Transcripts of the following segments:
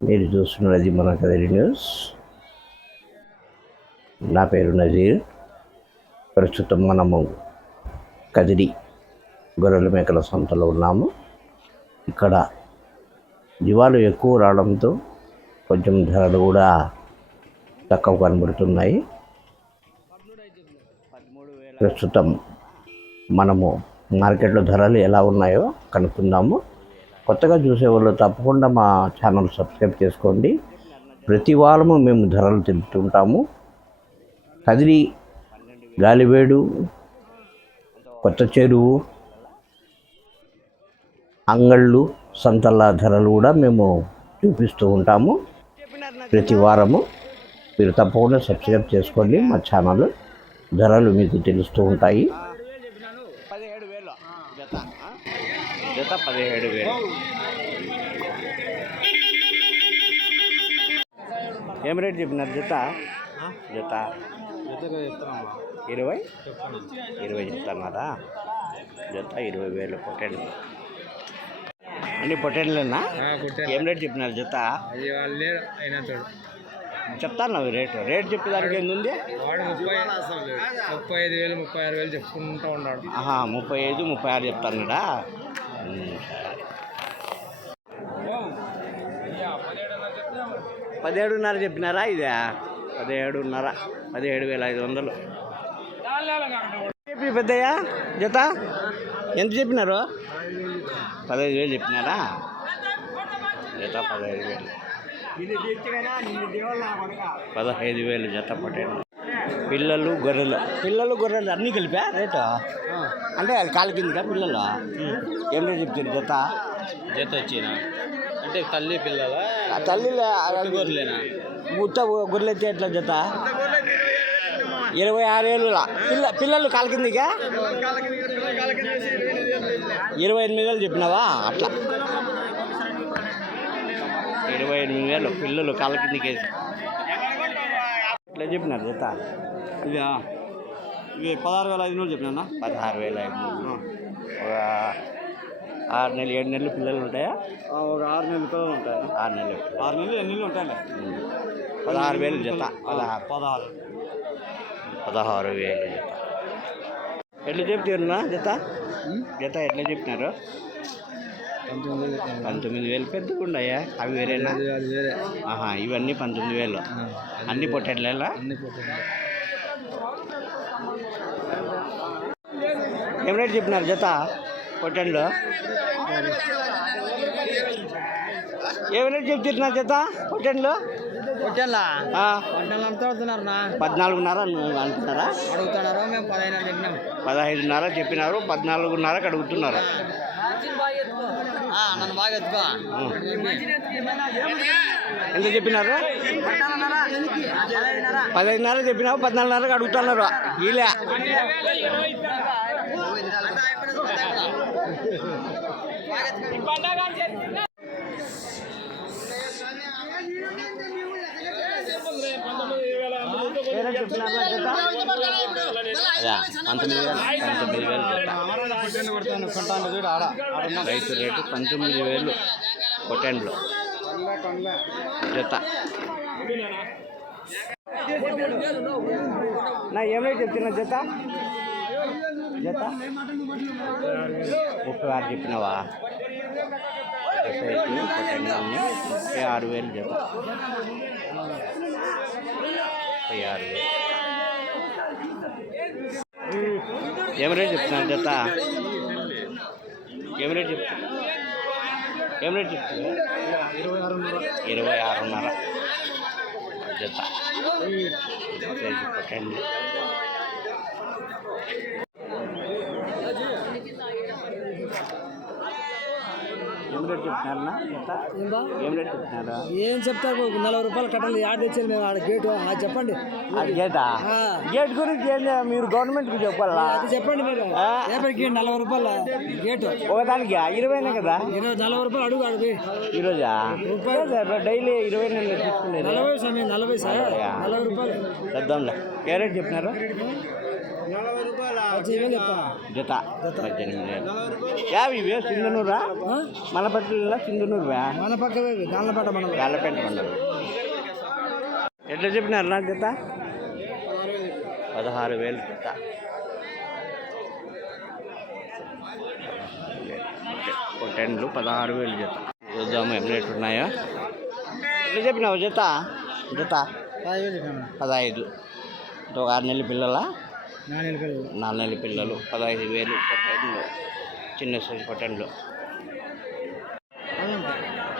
మీరు చూస్తున్నది మన కదిరి న్యూస్. నా పేరు నజీర్. ప్రస్తుతం మనము కదిరి గొర్రెల మేకల సంతలో ఉన్నాము. ఇక్కడ జీవాలు ఎక్కువ రావడంతో కొంచెం ధరలు కూడా తక్కువ కనబడుతున్నాయి. ప్రస్తుతం మనము మార్కెట్లో ధరలు ఎలా ఉన్నాయో కనుక్కుందాము. కొత్తగా చూసేవాళ్ళు తప్పకుండా మా ఛానల్ సబ్స్క్రైబ్ చేసుకోండి. ప్రతి వారము మేము ధరలు తెలుపుతుంటాము. కదిరి, గాలివేడు, కొత్త చెరువు, అంగళ్ళు, సంతల ధరలు కూడా మేము చూపిస్తూ ఉంటాము. ప్రతి వారము మీరు తప్పకుండా సబ్స్క్రైబ్ చేసుకోండి. మా ఛానల్ ధరలు మీకు తెలుస్తూ ఉంటాయి. 17,000 జత 17,000. ఏం రేట్ చెప్పినారు జత? జత 20 చెప్తున్నారా? జత 20,000 పొట్టేళ్ళు. అన్ని పొట్టేళ్ళేనా? ఏం రేట్ చెప్పినారు జత? చెప్తాను రేట్ చెప్పేదానికి ఏంది? 35,000 36,000 చెప్పుకుంటూ ఉన్నాడు. 35, 36 చెప్తాడా? 17,500 చెప్పినారా? ఇదే 17,500, 17,500 చెప్పి పెద్దయ్యా జత ఎంత చెప్పినారు? 15,000 చెప్పినారా? జత 15,000. 15,000 జత పట్టేయండి. పిల్లలు గొర్రెలు అన్నీ కలిపా రేటు? అంటే అది కాలు కిందగా పిల్లలు ఏం రేటు చెప్తారు జత? జత వచ్చిన అంటే తల్లి పిల్లల తల్లి గొర్రెలేనా? ముత్త గొర్రెలు అయితే ఎట్లా జత? 26,000. పిల్లలు కాలు కిందగా 28,000 చెప్పినావా? అట్లా 28,000 పిల్లలు కాళ్ళ కిందకి వేసి ఎట్లా చెప్పినారు జత? ఇది 16,500 చెప్పినా. 16,500. ఒక 6 నెలలు 7 నెలలు పిల్లలు ఉంటాయా? ఒక 6 నెలలు పిల్లలు ఉంటాయి. 6 నెలలు 6 నెలలు 8 నెలలు ఉంటాయి. 16,000 జత. 16,000 జత. ఎట్లా చెప్తున్నా జత? జత ఎట్లా చెప్పినారు? 19,000 పెద్దగా ఉన్నాయా? అవి వేరేనా? ఇవన్నీ 19,000. అన్ని పొట్టేట్లేలా? ఏం రేట్ చెప్పినారు జత పొట్టెండ్లు? ఏం రేట్ చెప్తున్నారు జత పొట్టెండ్లు? 14,500 అంటున్నారా? అడుగుతున్నారు. మేము 15,500 చెప్పినారు. 14,500 అడుగుతున్నారు. నన్ను బాగా ఎత్తుకో. ఎంత చెప్పినారు? 15,500 చెప్పినారు. 14,500 అడుగుతున్నారు. ఇలా రైతు రేటు 19,000 పొట్టెండ్లు జత. నా ఏం రేట్ చెప్తున్నా జత? జత 36 చెప్పినావా? 36,000 జత. 36,000. ఏం రేట్ చెప్తున్నారు జత? ఏం రేట్ చెప్తున్నారు? 26,500 జత. పొట్టండి. ఏం రేట్ చెప్తున్నారా జత? ఏం రేట్ చెప్తున్నారా? ఏం చెప్తారు? 40 రూపాయలు కట్టాలి. యాడ్ తెచ్చాను మేము. ఆడ గేటు చెప్పండి. గేటా? గేట్ గురించి మీరు గవర్నమెంట్కి చెప్పాలా? అది చెప్పండి మీరు. 40 రూపాయలు గేటు ఒకదానికి 20 కదా? 40 రూపాయలు అడుగు అడుగు. ఈరోజా డైలీ 20 నెలలు తీసుకునేది? 40 సార్. 40 రూపాయలు చెప్దాంలే. ఏ రేట్ చెప్పినారు? 18,000 చెప్తాను. జత 18,000. యాభై ఇవే సింధనూరా మలపట్టిలో సింధనూరువా మన పక్కవే గాళ్ళపాట మన గాళ్ళపేట మండలం. ఎట్లా చెప్పినారు నా జత 16,000 జత. టెన్లు 16,000 జత. చూద్దాము ఎన్ని రేట్లు ఉన్నాయో. ఎట్లా చెప్పినావు జత 15,000 చెప్పాను. 15. అంటే ఒక 6 నెలల పిల్లల 4 నెలల పిల్లలు. 4 నెలల పిల్లలు 15,000 పొట్టెండ్లు. చిన్న సైజు పొట్టెండ్లు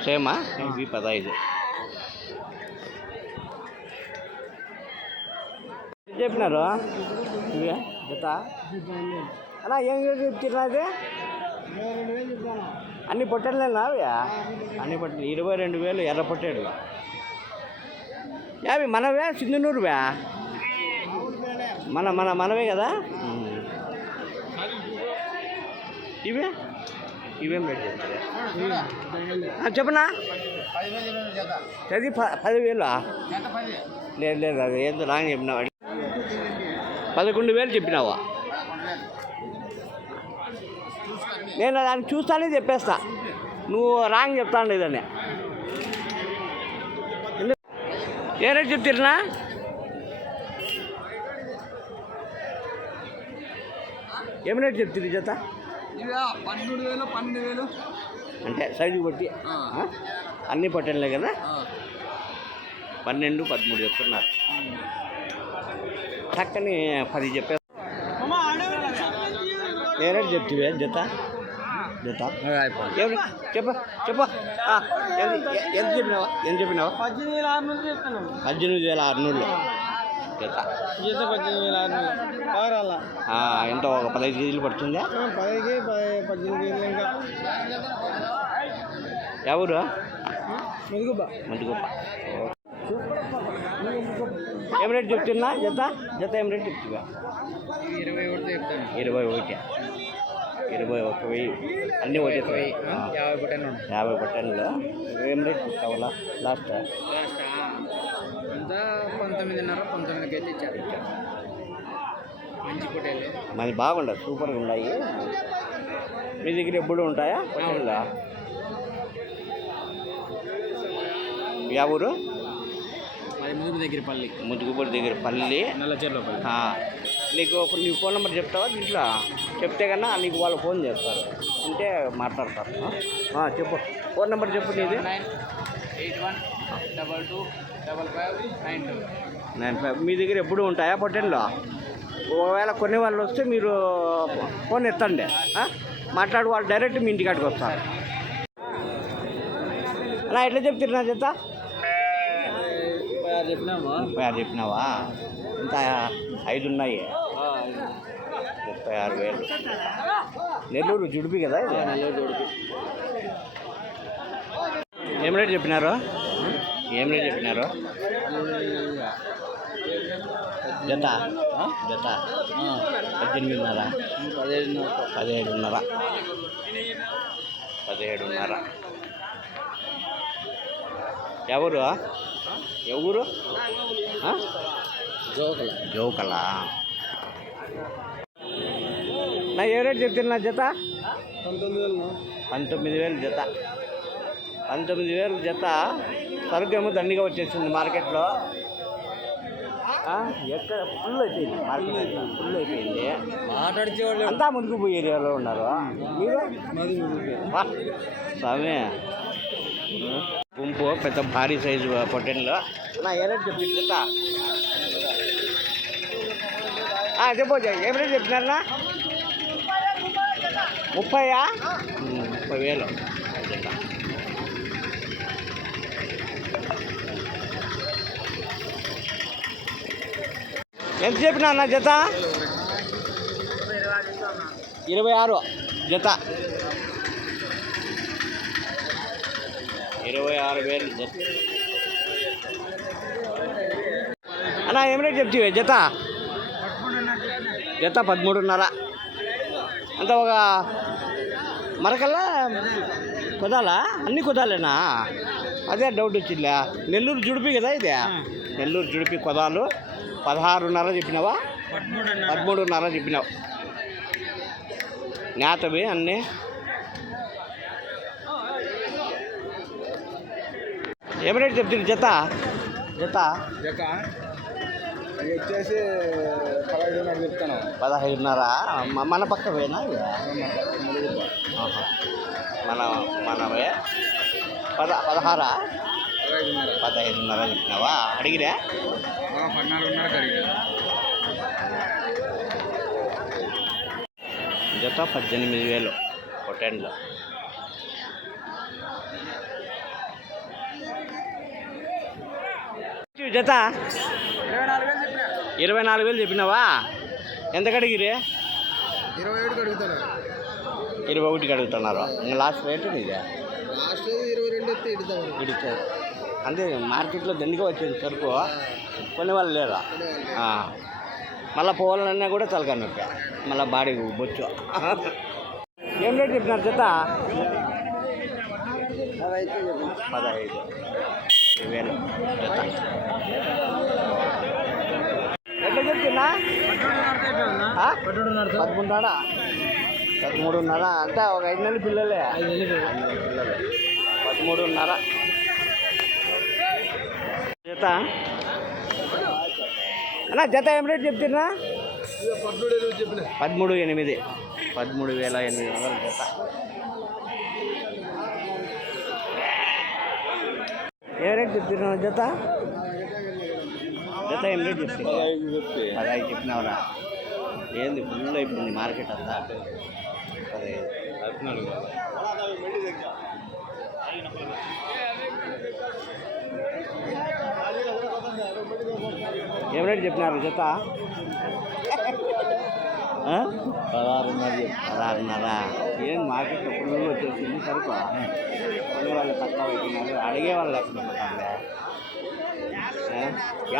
సేమా ఇవి 15. చెప్పినారు ఇవే జత అలా ఏం చెప్తున్నా అది 22,000 చెప్తాను. అన్ని పొట్టెళ్ళేనా అవి అన్ని పొట్టెలు 22,000 ఎర్ర పొట్టేడు. యాభై మనవే సింధనూరువే మనవే కదా. ఇవేం రేట్ చెప్తారు చెప్పనా చదివి 10,000. లేదు అది ఏదో రాంగ్ చెప్పినావా 11,000 చెప్పినావా. నేను దాన్ని చూస్తానే చెప్పేస్తా నువ్వు రాంగ్ చెప్తాను లేదని. ఏ రేట్ చెప్తున్నా ఏం రేట్ చెప్తుంది జత 13,000 12,000 అంటే సైజు బట్టి అన్నీ పొట్టెళ్ళే కదా. 12, 13 చెప్తున్నారు. చక్కని 10 చెప్పే. ఏ రేట్ చెప్తివే జత ఏమి చెప్ప ఎంత చెప్పినావా 18,600 చెప్తాను. 18,600 జత. 18,600 ఎంత ఒక 15 కేజీలు పడుతుందా. 10కి 18,000 ఇంకా ఎవరు ముదుగుబ్బ మంచిగొప్ప. ఏం రేట్ చెప్తున్నా జత ఏం రేట్ చెప్తున్నా 21 చెప్తాను. 21,000 అన్నీ ఒకటి 50 పట్టణం 50 పట్టణంలో ఏం రేట్ చెప్తావు లాస్ట్ అంతా 19,500 అయితే ఇచ్చారు. మంచి పొట్టేలు మరి బాగుండదు సూపర్గా ఉన్నాయి. మీ దగ్గర ఎప్పుడు ఉంటాయా పొట్టేళ్ళ. యా ఊరు మరి ముదుగు దగ్గర పల్లి ముదుగుబడి దగ్గర పల్లి నల్లచెర్ల పల్లి. నీకు నీ ఫోన్ నెంబర్ చెప్తావా దీంట్లో చెప్తే కన్నా నీకు వాళ్ళు ఫోన్ చేస్తారు ఉంటే మాట్లాడతారు. చెప్పు ఫోన్ నెంబర్ చెప్పు నీది 9182255592. మీ దగ్గర ఎప్పుడు ఉంటాయా పొట్టెల్లో. ఒకవేళ కొన్ని వాళ్ళు వస్తే మీరు ఫోన్ ఎత్తండి మాట్లాడు వాళ్ళు డైరెక్ట్ మీ ఇంటికాడికి వస్తారు. అలా ఎట్లా చెప్తున్నా జత 36 చెప్పినావా ఇంకా 5 ఉన్నాయి 36,000. నెల్లూరు జుడిపి కదా ఇది. ఏం రేట్ చెప్పినారు జత 18,500 17,500. ఎవరు జోకలా నా ఏ రేట్ చెప్తున్నా జత 19,000 జత. 19,000 జత. సరుకు ఏమో దండిగా వచ్చేసింది మార్కెట్లో. ఎక్కడ ఫుల్ అయిపోయింది మార్కెట్ ఫుల్ అయిపోయింది. మాట్లాడిచేవాళ్ళు అంతా ముదుగుపు ఏరియాలో ఉన్నారు మీరు స్వామి. గుంపు పెద్ద భారీ సైజు పొట్టెన్లో నా ఏ రేట్ చెప్పి జత చెప్పు ఏం రేట్ చెప్పినారా 30,000 జత. ఎంత చెప్పినా అన్న జత 26 జత 26,000 జత. అన్న ఏం రేట్ చెప్తావే జత 13,500. అంత ఒక మరకల్లా కుదాలా అన్ని కుదాలేనా అదే డౌట్ వచ్చిందా. నెల్లూరు జుడిపి కదా ఇది నెల్లూరు జుడిపి కుదాలు 16,500 చెప్పినావా 13.5 చెప్పినావు. నేతవి అన్నీ ఏం రేట్ చెప్తుంది జత జత అది వచ్చేసి 15.5 చెప్తాను. 15.5 మన పక్కవేనా మనవే 16 15.5 చెప్పినావా? అడిగిరా 14.5 అడిగాను. జత 18,000 పొటెండ్లో. జత 24,000 చెప్పినావా? ఎంత కడిగిరే? 27కి అడుగుతాను. 21కి అడుగుతున్నారు. ఇంకా లాస్ట్ రేటు ఇదే లాస్ట్ 22 ఎత్తే ఇడిచారు అంతే. మార్కెట్లో దండిగా వచ్చింది సరుకు, కొన్ని వాళ్ళు లేరా. మళ్ళీ పోవాలన్నా కూడా తలకన్నట్టు, మళ్ళీ బాడీ బొచ్చు. ఏం రేట్ చెప్పినారు జత? 15,000 జత. ఎట్లా చెప్తున్నా? 13.5 అంటే ఒక 5 నెలల పిల్లలే. 13.5 జత అన్నా. జత ఏం రేట్ చెప్తున్నా? 13,800 13,800 జత. ఏ రేట్ చెప్తున్నా జత? జత ఏం రేట్ చెప్తున్నా? 15 చెప్పినావురా. ఏంది ఫుల్ అయిపోయింది మార్కెట్ అంతా. 15 ఏం రేట్ చెప్పినారు జత? 16.5 ఏం మార్కెట్లో ఫుల్ వచ్చేసింది సరుకు. కొన్ని వాళ్ళు తక్కువ అయిపోయినారు, అడిగే వాళ్ళు లేకుండా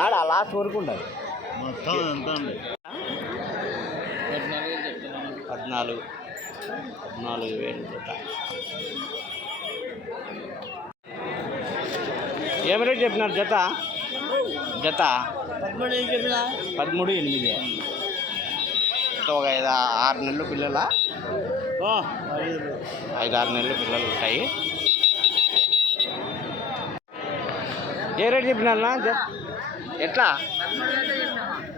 ఏడ లాస్ట్ వరకు ఉండదు. 14,000 జత. ఏం రేట్ చెప్పినారు జత? జత 13,800. ఒక 5-6 నెలలు పిల్లల, 5-6 నెలలు పిల్లలు ఉంటాయి. ఏ రేట్ చెప్పినా? ఎట్లా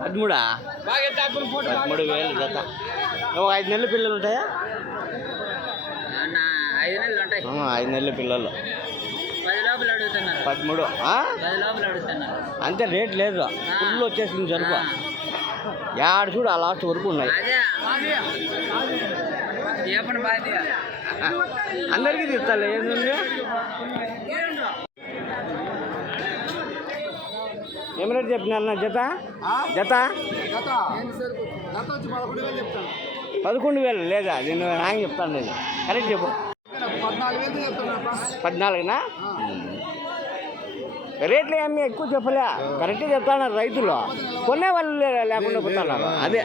13,000 జత. ఒక 5 నెలలు పిల్లలు ఉంటాయా? 5 నెలల పిల్లలు 13. అంతే రేట్ లేదు, ఫుల్ వచ్చేసింది సరుకు. యాడ చూడు ఆ లాస్ట్ వరకు ఉన్నాయి. అందరికీ తీస్తాలే. ఏంటంటే ఏం రేట్ చెప్పినా జత? జత 11,000 లేదా? నేను హ్యాంగ్ చెప్తాను. లేదు కరెక్ట్ చెప్పు. 14,000నా? రేట్లు ఏమి ఎక్కువ చెప్పలే, కరెక్ట్గా చెప్తున్నారు రైతులు. కొనే వాళ్ళు లేకుండా పోతున్నారు. అదే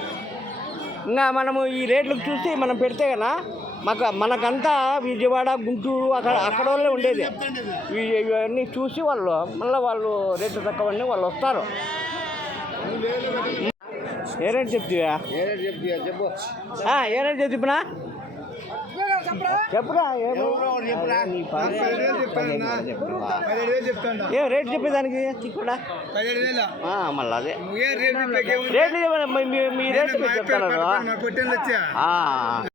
ఇంకా మనము ఈ రేట్లకు చూసి మనం పెడితే కదా మనకంతా విజయవాడ, గుంటూరు అక్కడ వాళ్ళే ఉండేది. ఇవన్నీ చూసి వాళ్ళు మళ్ళీ వాళ్ళు రేట్లు తక్కువన్నీ వాళ్ళు వస్తారు. ఏ రేట్ చెప్తావా? చెప్పు. ఏ రేట్ చెప్పినా చెప్పురా. ఏ రేట్ చెప్పేదానికి కూడా మళ్ళీ అదే రేట్లు మీ రేట్లు చెప్తున్నారు.